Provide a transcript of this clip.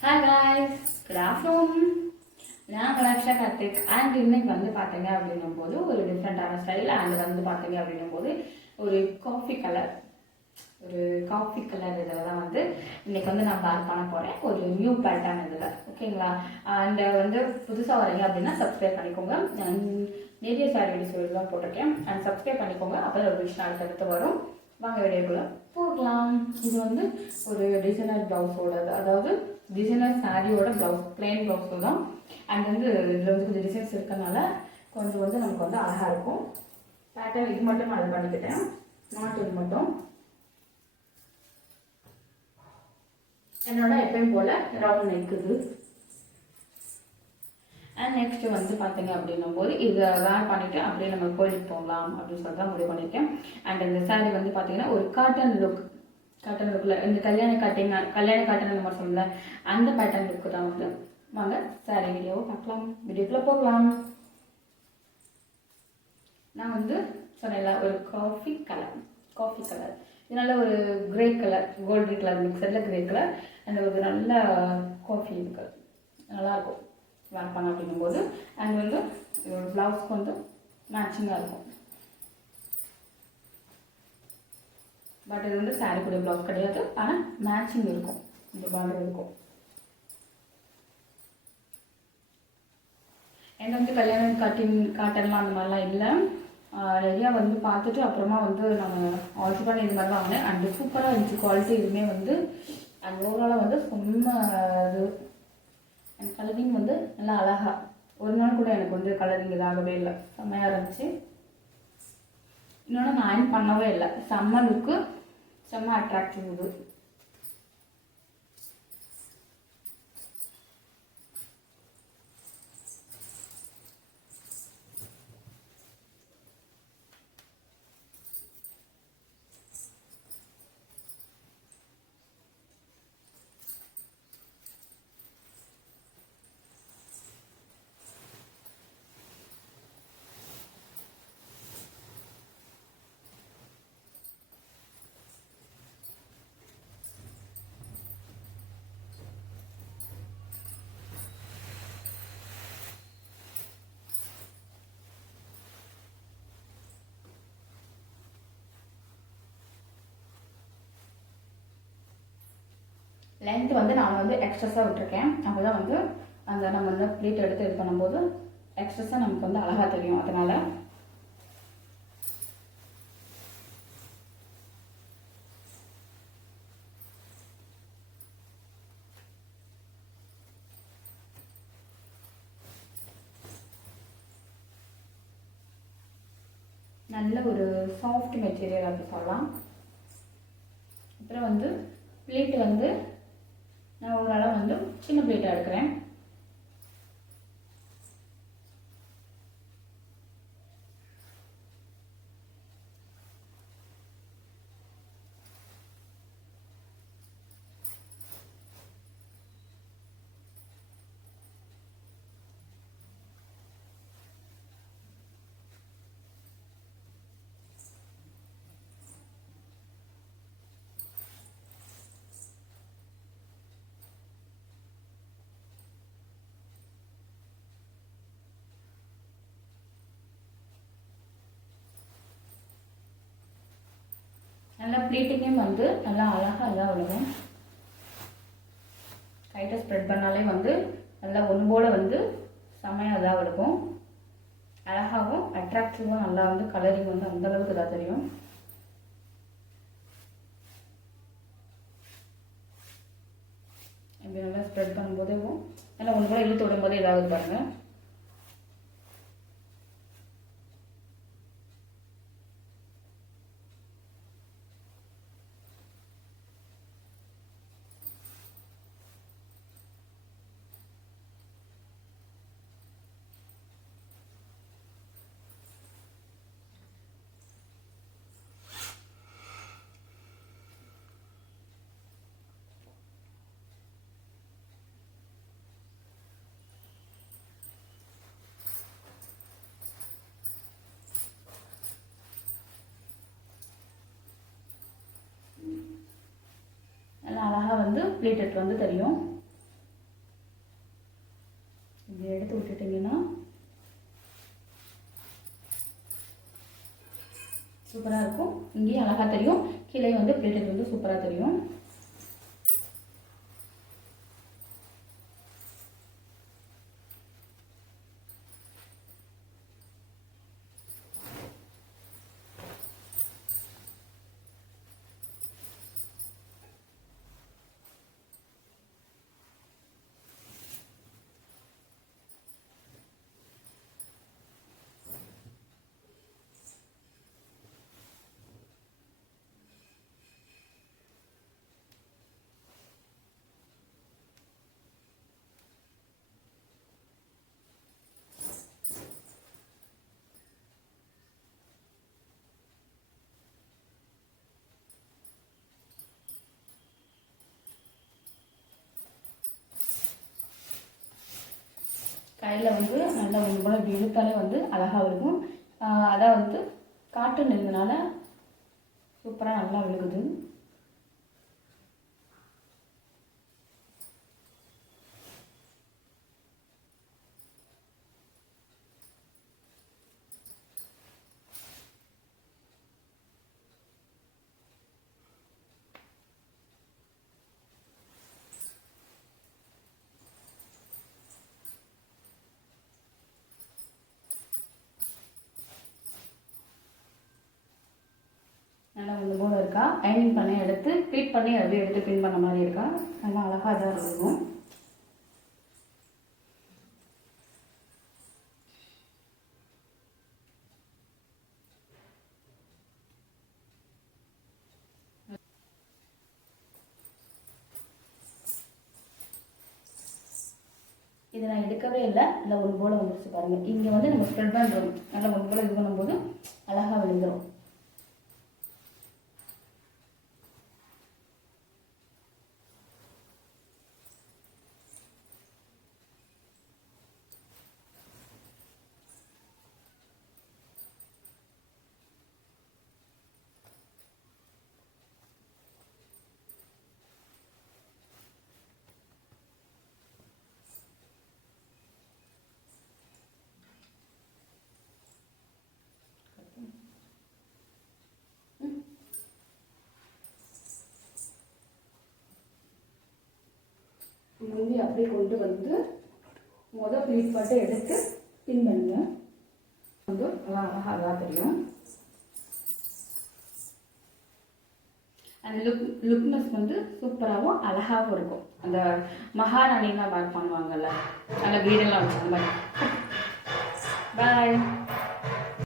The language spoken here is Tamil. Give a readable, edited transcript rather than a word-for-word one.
Hi guys, good afternoon. நான் கலாக்ஷா கார்த்திக் அண்ட் இன்னைக்கு வந்து பார்த்தீங்க அப்படின்னும் போது ஒரு டிஃப்ரெண்டான ஸ்டைல் அண்ட் வந்து பார்த்தீங்க அப்படின்னும் போது ஒரு காஃபி கலர் இதில் தான் வந்து இன்னைக்கு வந்து நான் பேர் பண்ண போகிறேன். ஒரு நியூ பேட்டர்ன் இதில், ஓகேங்களா? அண்ட் வந்து புதுசாக வரீங்க அப்படின்னா சப்ஸ்கிரைப் பண்ணிக்கோங்க. நிறைய சாரி வீடியோஸ் தான் போட்டிருக்கேன் அண்ட் சப்ஸ்கிரைப் பண்ணிக்கோங்க. அப்போ ஒரு விஷயம் அடுத்தடுத்து வரும். வாங்க வீடியோக்குள்ள போகலாம். இது வந்து ஒரு டிசைனர் ப்ளவுஸோடது, அதாவது டிசைனர் சாரியோட ப்ளவுஸ், பிளெயின் ப்ளவுஸ் தான். அண்ட் வந்து இதில் வந்து கொஞ்சம் டிசைன்ஸ் இருக்கனால கொஞ்சம் வந்து நமக்கு வந்து அழகாக இருக்கும். பேட்டர்ன் இது மட்டும் நான் அதை பண்ணிக்கிட்டேன், நாட் இது மட்டும். என்னோட எப்பயும் போல ரவுண்ட் நெக்குது. அண்ட் நெக்ஸ்ட் வந்து பார்த்தீங்க அப்படின்னும் போது இதை வேர் பண்ணிவிட்டு அப்படியே நம்ம கோயிலுக்கு போகலாம் அப்படின்னு சொல்லிட்டு தான் முடிவு பண்ணியிருக்கேன். அண்ட் இந்த சாரீ வந்து பார்த்தீங்கன்னா ஒரு காட்டன் லுக்கில் இந்த கல்யாண காட்டன் அந்த மாதிரி சொல்லல, அந்த பேட்டர்ன் லுக்கு தான் வந்து. வாங்க சாரீ வீடியோவை பார்க்கலாம், வீடியோக்குள்ளே போகலாம். நான் வந்து சொன்னேன்ல ஒரு காஃபி கலர் இது நல்ல ஒரு கிரே கலர், கோல்டன் கலர் மிக்சரில் கிரே கலர், அந்த ஒரு நல்ல காஃபி இருக்கு, நல்லாயிருக்கும் வேர் பண்ண அப்படிங்கும்போது. அண்ட் வந்து ப்ளவுஸ்க்கு வந்து மேட்சிங்காக இருக்கும். பட் இது வந்து சாரீ கூட ப்ளவுஸ் கிடையாது, ஆனால் மேட்சிங் இருக்கும், இந்த பார்டர் இருக்கும். எனக்கு வந்து கல்யாணம் காட்டன்லாம் அந்த மாதிரிலாம் இல்லை. நிறையா வந்து பார்த்துட்டு அப்புறமா வந்து நான் ஆர்டர் பண்ணி இது மாதிரி தான் வாங்கினேன். அண்ட் சூப்பராக இருந்துச்சு குவாலிட்டி. இதுவுமே வந்து அண்ட் ஓவராலாக வந்து செம்ம இது. அண்ட் கலரிங் வந்து நல்லா அழகாக, ஒரு நாள் கூட எனக்கு வந்து கலரிங் இதாகவே இல்லை, செம்மையாக இருந்துச்சு. இன்னொன்று நான் அயன் பண்ணவே இல்லை, செம்ம லுக்கு, செம்ம அட்ராக்டிவ் இது. லென்த் வந்து நான் வந்து எக்ஸ்ட்ரஸாக விட்டுருக்கேன். அப்போ தான் வந்து அந்த நம்ம வந்து ப்ளீட் எடுத்து இது பண்ணும்போது எக்ஸ்ட்ரஸாக நமக்கு வந்து அழகாக தெரியும். அதனால் நல்ல ஒரு சாஃப்ட் மெட்டீரியல் அப்படி சொல்லலாம். அப்புறம் வந்து ப்ளீட் வந்து நான் ஓரளவு வந்து சின்ன ப்ளீட்டாக எடுக்கிறேன். நல்லா ப்ளீட்டிங்கும் வந்து நல்லா அழகாக எல்லாம் விழுகும். கைட்டை ஸ்ப்ரெட் பண்ணாலே வந்து நல்லா ஒன்று போல் வந்து செம்மையாக இதாக இருக்கும், அழகாகவும் அட்ராக்டிவாக நல்லா வந்து கலரிங் வந்து அந்தளவுக்கு இதாக தெரியும். இப்படி நல்லா ஸ்ப்ரெட் பண்ணும்போதே நல்லா ஒன்று போல் இழுத்து விடும்போதே இதாவது பாருங்கள். நல்லா அழகாக வந்து ப்ளீட்டட் வந்து தெரியும். இப்படி எடுத்து விட்டுட்டிங்கன்னா சூப்பராக இருக்கும். இங்கேயும் அழகாக தெரியும், கீழே வந்து பிளேட்டட் வந்து சூப்பராக தெரியும். கையில் வந்து நல்லா ஒன்று போல் இப்படி இழுத்தாலே வந்து அழகாக இருக்கும். அதான் வந்து காட்டன் இருந்தனால சூப்பராக நல்லா விழுகுது. நல்லா ஒன்று போல் இருக்கா. அயனிங் பண்ணி எடுத்து ப்ளீட் பண்ணி அப்படியே எடுத்து பின் பண்ண மாதிரி இருக்கா. நல்லா அழகாக தான் இருக்கும். இதை நான் எடுக்கவே இல்லை, நல்லா ஒன்று போல் வந்துருச்சு பாருங்கள். இங்கே வந்து நம்ம ஸ்ப்ரெட் பண்ணுறோம், நல்லா ஒன்று போல் இது பண்ணும்போது அழகாக விழுந்துடும். முந்தி அப்படியே கொண்டு வந்து ப்ளீட் மட்டும் எடுத்து பின் பண்ணுங்க. வந்து அழகாக தெரியும். அந்த லுக்னஸ் வந்து சூப்பராகவும் அழகாகவும் இருக்கும். அந்த மகாராணிலாம் வேர் பண்ணுவாங்கல்ல, அந்த வீடெல்லாம் வச்சு அந்த மாதிரி. பாய்.